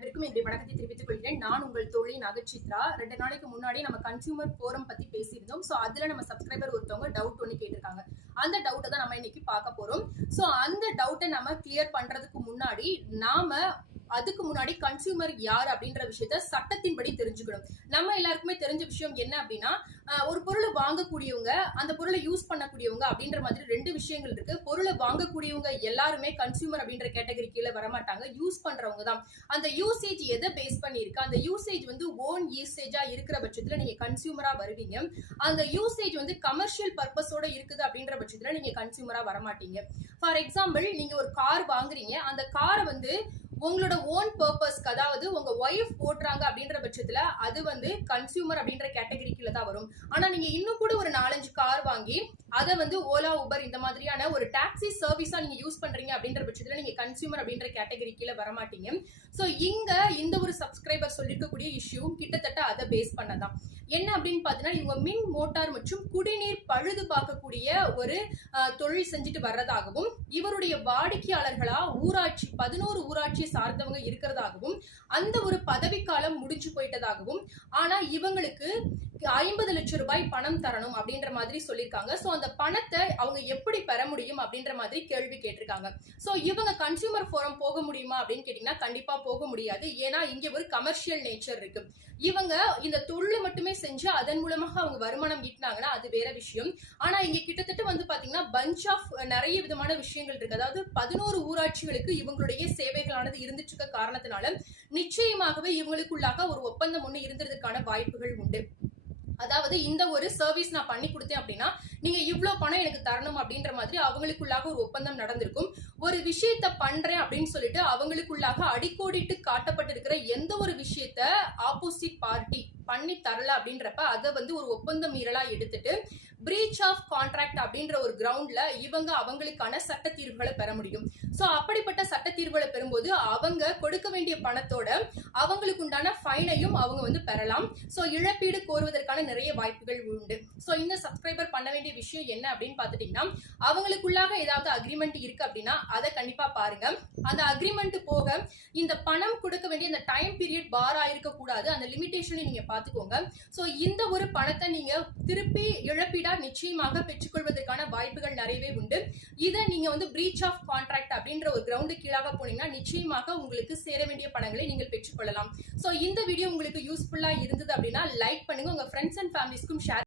அனைவருக்கும் என்னுடைய வணக்கத்தை தெரிவித்துக் கொள்கிறேன். நான் உங்கள் தோழி நகச்சித்ரா. 2 நாளைக்கு முன்னாடி நம்ம கன்சியூமர் ஃபோரம் பத்தி பேசியிருந்தோம். சோ அதுல நம்ம சப்ஸ்கிரைபர் ஒருத்தவங்க டவுட் ஒன்னு கேட்டிருக்காங்க. அந்த டவுட்டை தான் நம்ம இன்னைக்கு பார்க்க போறோம். சோ அந்த டவுட்டை நம்ம கிளியர் பண்றதுக்கு முன்னாடி அதுக்கு முன்னாடி கன்சியூமர் யார் அப்படின்ற விஷயத்த சட்டத்தின்படி தெரிஞ்சுக்கணும். நம்ம எல்லாருக்குமே தெரிஞ்ச விஷயம் என்ன அப்படின்னா, ஒரு பொருளை வாங்கக்கூடியவங்க, அந்த பொருளை யூஸ் பண்ணக்கூடியவங்க அப்படின்ற மாதிரி 2 விஷயங்கள் இருக்கு. பொருளை வாங்கக்கூடியவங்க எல்லாருமே கன்சியூமர் அப்படின்ற கேட்டகரி கீழே வரமாட்டாங்க. யூஸ் பண்றவங்க தான். அந்த யூசேஜ் எதை பேஸ் பண்ணி இருக்கு, அந்த யூசேஜ் ஓன் யூசேஜா இருக்கிற பட்சத்துல நீங்க கன்சியூமரா வருவீங்க. அந்த யூசேஜ் கமர்ஷியல் பர்பஸோட இருக்குது அப்படின்ற பட்சத்துல நீங்க கன்சியூமரா வரமாட்டீங்க. ஃபார் எக்ஸாம்பிள், நீங்க ஒரு கார் வாங்குறீங்க. அந்த காரை உங்களோட ஓன் பர்பஸ்க்கு, அதாவது உங்க ஒய்ஃப் ஓட்டுறாங்க அப்படின்ற பட்சத்துல அது கன்சியூமர் அப்படின்ற கேட்டகரிக்குள்ள தான் வரும். ஆனா நீங்க இன்னும் கூட ஒரு 4-5 கார் வாங்கி அதை ஓலா உபர் இந்த மாதிரியான ஒரு டாக்ஸி சர்வீஸா நீங்க யூஸ் பண்றீங்க அப்படின்ற பட்சத்துல நீங்க கன்சியூமர் அப்படின்ற கேட்டகரி கீழே வரமாட்டீங்க. சோ இங்க இந்த ஒரு சப்ஸ்கிரைபர் சொல்லிருக்கக்கூடிய இஷ்யூ கிட்டத்தட்ட அதை பேஸ் பண்ணதான். என்ன அப்படின்னு பாத்தீங்கன்னா, இவங்க மின் மோட்டார் மற்றும் குடிநீர் பழுது பார்க்கக்கூடிய ஒரு தொழில் செஞ்சுட்டு வர்றதாகவும், இவருடைய வாடிக்கையாளர்களா 11 ஊராட்சி சார்ந்தவங்க இருக்கிறதாகவும், அந்த ஒரு பதவிக்காலம் முடிஞ்சு போயிட்டதாகவும், ஆனா இவங்களுக்கு 50 லட்சம் ரூபாய் பணம் தரணும் அப்படின்ற மாதிரி சொல்லியிருக்காங்க. சோ அந்த பணத்தை அவங்க எப்படி பெற முடியும் அப்படின்ற மாதிரி கேள்வி கேட்டிருக்காங்க. சோ இவங்க கன்சியூமர் ஃபோரம் போக முடியுமா அப்படின்னு கேட்டீங்கன்னா கண்டிப்பா போக முடியாது. ஏன்னா இங்க ஒரு கமர்ஷியல் நேச்சர் இருக்கு. இவங்க இந்த தொழிலை மட்டுமே செஞ்சு அதன் மூலமாக அவங்க வருமானம் ஈட்டினாங்கன்னா அது வேற விஷயம். ஆனா இங்க கிட்டத்தட்ட பாத்தீங்கன்னா பஞ்ச் ஆஃப் நிறைய விதமான விஷயங்கள் இருக்கு. அதாவது 11 ஊராட்சிகளுக்கு இவங்களுடைய சேவைகளானது இருந்துட்டு இருக்க காரணத்தினால நிச்சயமாகவே இவங்களுக்குள்ளாக ஒரு ஒப்பந்தம் ஒண்ணு இருந்ததுக்கான வாய்ப்புகள் உண்டு. அதாவது இந்த ஒரு சர்வீஸ் நான் பண்ணி கொடுத்தேன் அப்படின்னா நீங்க இவ்வளவு பணம் எனக்கு தரணும் அப்படின்ற மாதிரி அவங்களுக்குள்ளாக ஒரு ஒப்பந்தம் நடந்திருக்கும். ஒரு விஷயத்த பண்றேன் அப்படின்னு சொல்லிட்டு அவங்களுக்குள்ளாக அடிக்கோடிட்டு காட்டப்பட்டிருக்கிற எந்த ஒரு விஷயத்த ஆப்போசிட் பார்ட்டி பண்ணி தரல அப்படின்றப்ப அதை ஒரு ஒப்பந்த மீறலா எடுத்துட்டு பிரீச் ஆஃப் கான்ட்ராக்ட் அப்படின்ற ஒரு கிரவுண்ட்ல இவங்க அவங்களுக்கான சட்ட தீர்வுகளை பெற முடியும். சோ அப்படிப்பட்ட சட்ட தீர்வுகளை பெறும்போது அவங்க கொடுக்க வேண்டிய பணத்தோட அவங்களுக்கு உண்டான ஃபைனையும் அவங்க பெறலாம். சோ இழப்பீடு கோருவதற்கான நிறைய வாய்ப்புகள் உண்டு. சோ இந்த சப்ஸ்கிரைபர் பண்ண வேண்டிய விஷயம் என்ன அப்படின்னு பாத்துட்டீங்கன்னா, அவங்களுக்குள்ளாக ஏதாவது அக்ரிமெண்ட் இருக்கு அப்படின்னா அதை கண்டிப்பா பாருங்க. அந்த அக்ரிமெண்ட் போக இந்த பணம் கொடுக்க வேண்டிய அந்த டைம் பீரியட் பார் ஆயிருக்க கூடாது. அந்த லிமிடேஷனை நீங்க பாத்துக்கோங்க. சோ இந்த ஒரு பணத்தை நீங்க திருப்பி இழப்பீடா நிச்சயமாக பெற்றுக்கொள்வதற்கான வாய்ப்புகள் நிறையவே உண்டு. இதை நீங்க பிரீச் ஆஃப் கான்ட்ராக்ட் அப்படின்ற ஒரு கிரவுண்டு கீழாக போனீங்கன்னா நிச்சயமாக உங்களுக்கு சேர வேண்டிய பணங்களை நீங்கள் பெற்றுக்கொள்ளலாம். சோ இந்த வீடியோ உங்களுக்கு யூஸ்ஃபுல்லா இருந்தது அப்படின்னா லைக் பண்ணுங்க, உங்க ஃப்ரெண்ட்ஸ் அண்ட் ஃபேமிலிஸ்க்கும் ஷேர்